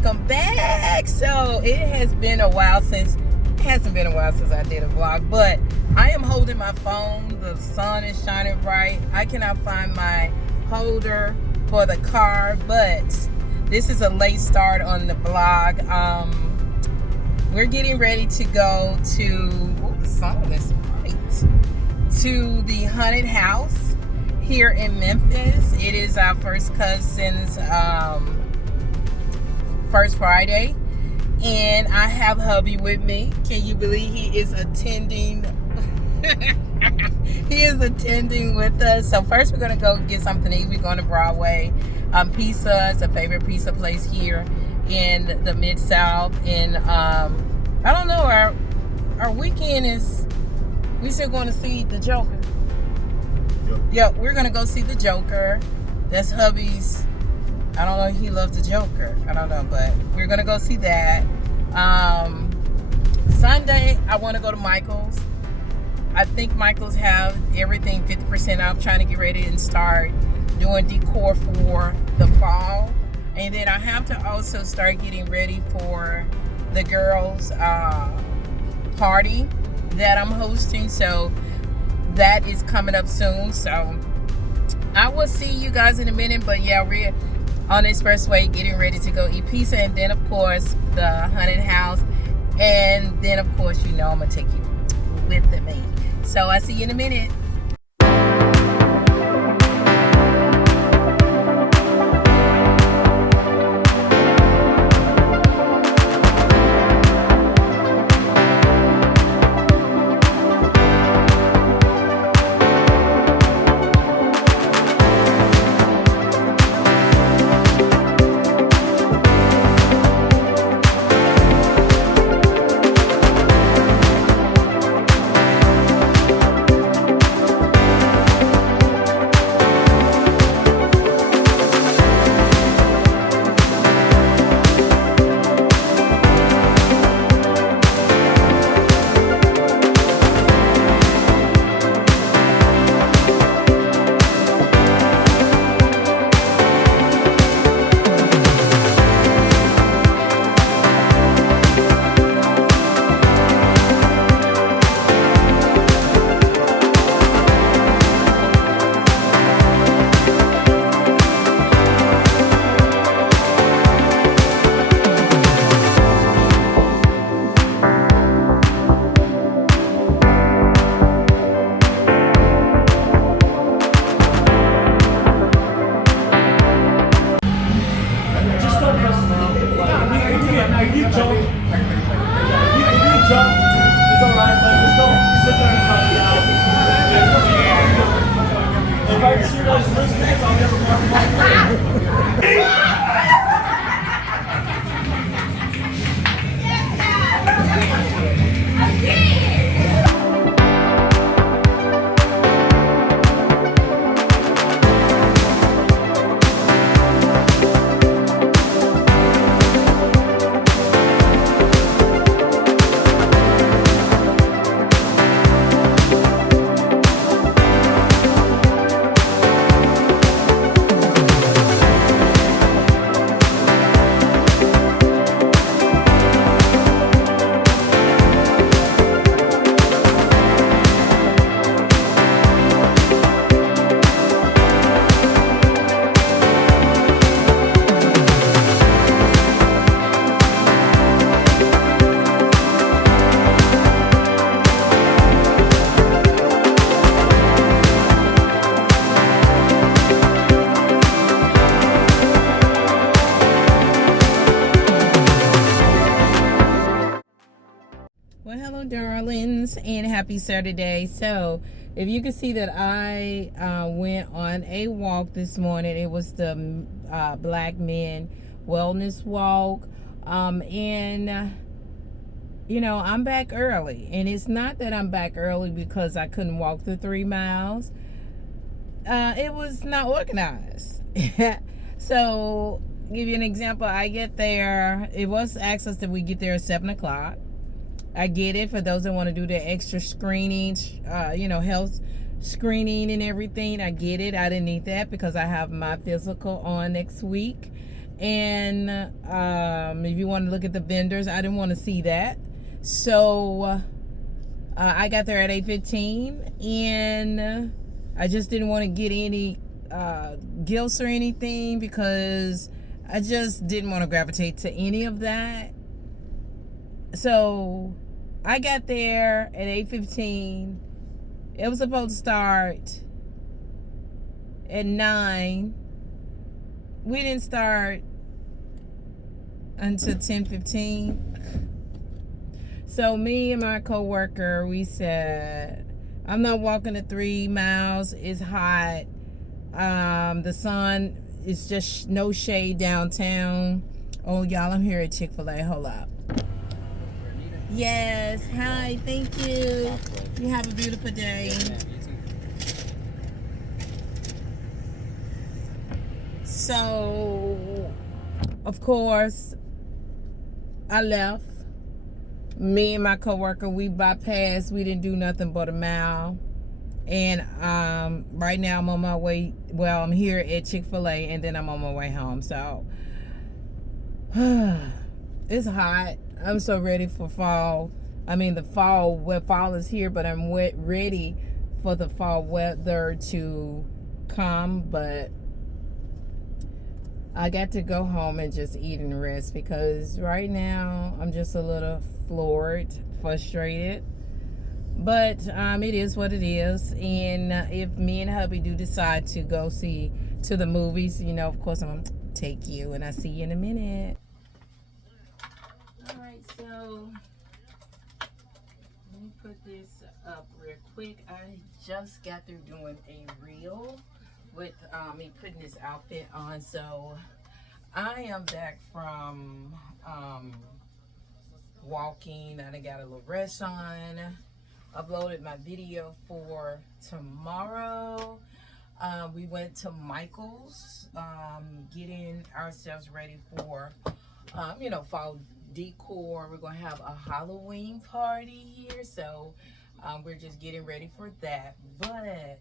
welcome back. So it hasn't been a while since I did a vlog, but I am holding my phone. The sun is shining bright. I cannot find my holder for the car, but this is a late start on the vlog. We're getting ready to go to, the sun is bright, to the haunted house here in Memphis. It is our first cousin's first Friday, and I have hubby with me. Can you believe he is attending? He is attending with us. So first we're gonna go get something to eat. We're going to Broadway. Pizza is a favorite pizza place here in the Mid-South. And I don't know, our weekend is, we still going to see the Joker. Yep, we're gonna go see the Joker. That's hubby's. I don't know if he loves the Joker. I don't know, but we're gonna go see that. Sunday, I want to go to Michael's. I think Michael's have everything 50% off. Trying to get ready and start doing decor for the fall, and then I have to also start getting ready for the girls' party that I'm hosting. So that is coming up soon. So I will see you guys in a minute. But yeah, we're on the expressway getting ready to go eat pizza, and then of course the haunted house, and then of course I'm gonna take you with me. So I see you in a minute. Well, hello darlings, and happy Saturday. So if you can see that I went on a walk this morning. It was the Black Men Wellness Walk, and I'm back early, and it's not that I'm back early because I couldn't walk the 3 miles. It was not organized. So give you an example, I get there, it was asked us that we get there at 7 o'clock. I get it for those that want to do the extra screenings, health screening and everything. I get it. I didn't need that because I have my physical on next week. And if you want to look at the vendors, I didn't want to see that. So I got there at 8:15, and I just didn't want to get any gifts or anything because I just didn't want to gravitate to any of that. So I got there at 8:15. It was supposed to start at 9. We didn't start until 10:15. So me and my coworker, we said, I'm not walking the 3 miles. It's hot. The sun is just no shade downtown. Oh, y'all, I'm here at Chick-fil-A. Hold up. Yes. Hi. Thank you. You have a beautiful day. So, of course, I left. Me and my coworker, we bypassed. We didn't do nothing but a mile. And right now I'm on my way. Well, I'm here at Chick-fil-A, and then I'm on my way home. So, it's hot. I'm so ready for fall. I mean, fall is here, but I'm ready for the fall weather to come. But I got to go home and just eat and rest because right now I'm just a little floored, frustrated. But it is what it is. And if me and hubby do decide to go see to the movies, you know, of course I'm going to take you, and I'll see you in a minute. All right, so let me put this up real quick. I just got through doing a reel with me putting this outfit on. So I am back from walking. I done got a little rest on. Uploaded my video for tomorrow. We went to Michael's, getting ourselves ready for fall decor. We're gonna have a Halloween party here, so we're just getting ready for that. But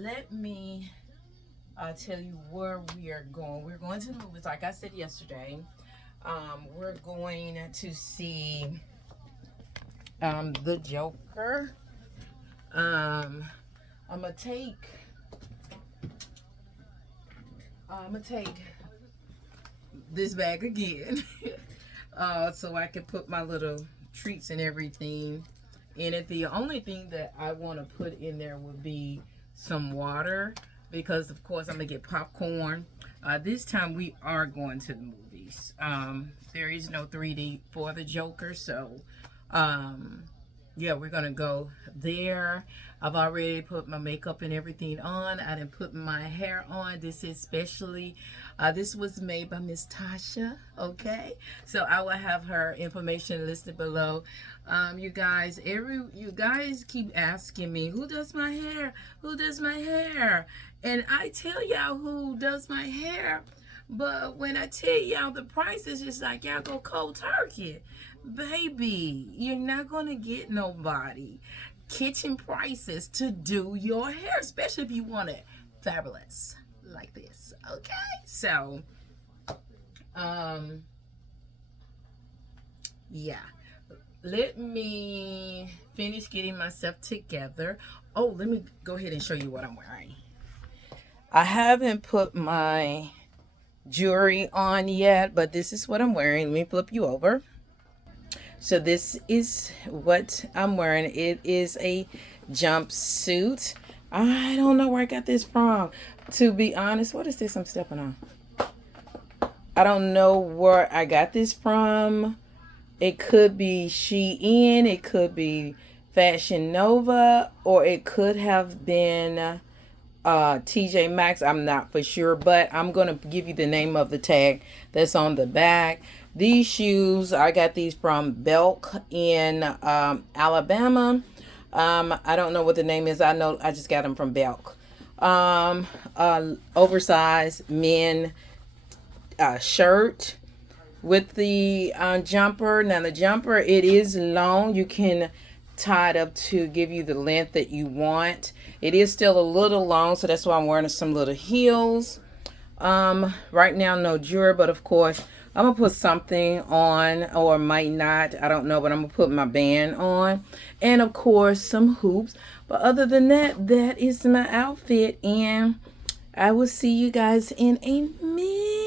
let me tell you where we are going. We're going to the movies, like I said yesterday. We're going to see the Joker. I'm gonna take this bag again so I can put my little treats and everything in it. The only thing that I want to put in there would be some water, because of course I'm gonna get popcorn. This time we are going to the movies. There is no 3D for the Joker, so yeah, we're gonna go there. I've already put my makeup and everything on. I didn't put my hair on. This is specially this was made by Miss Tasha. Okay, so I will have her information listed below. You guys keep asking me, who does my hair, who does my hair, and I tell y'all who does my hair. But when I tell y'all the price is just like y'all go cold turkey. Baby, you're not gonna get nobody kitchen prices to do your hair, especially if you want it fabulous like this. Okay, so yeah, let me finish getting myself together. Oh, let me go ahead and show you what I'm wearing. I haven't put my jewelry on yet, but this is what I'm wearing. Let me flip you over. So this is what I'm wearing. It is a jumpsuit. I don't know where I got this from, to be honest. What is this I'm stepping on? I don't know where I got this from. It could be Shein, it could be Fashion Nova, or it could have been TJ Maxx. I'm not for sure, but I'm gonna give you the name of the tag that's on the back. These shoes, I got these from Belk in Alabama. I don't know what the name is. I know I just got them from Belk. Oversized men shirt with the jumper. Now the jumper, it is long. You can tie it up to give you the length that you want. It is still a little long, so that's why I'm wearing some little heels. Right now, no jewelry, but of course, I'm gonna put something on, or might not. I don't know, but I'm gonna put my band on, and of course, some hoops. But other than that, that is my outfit, and I will see you guys in a minute.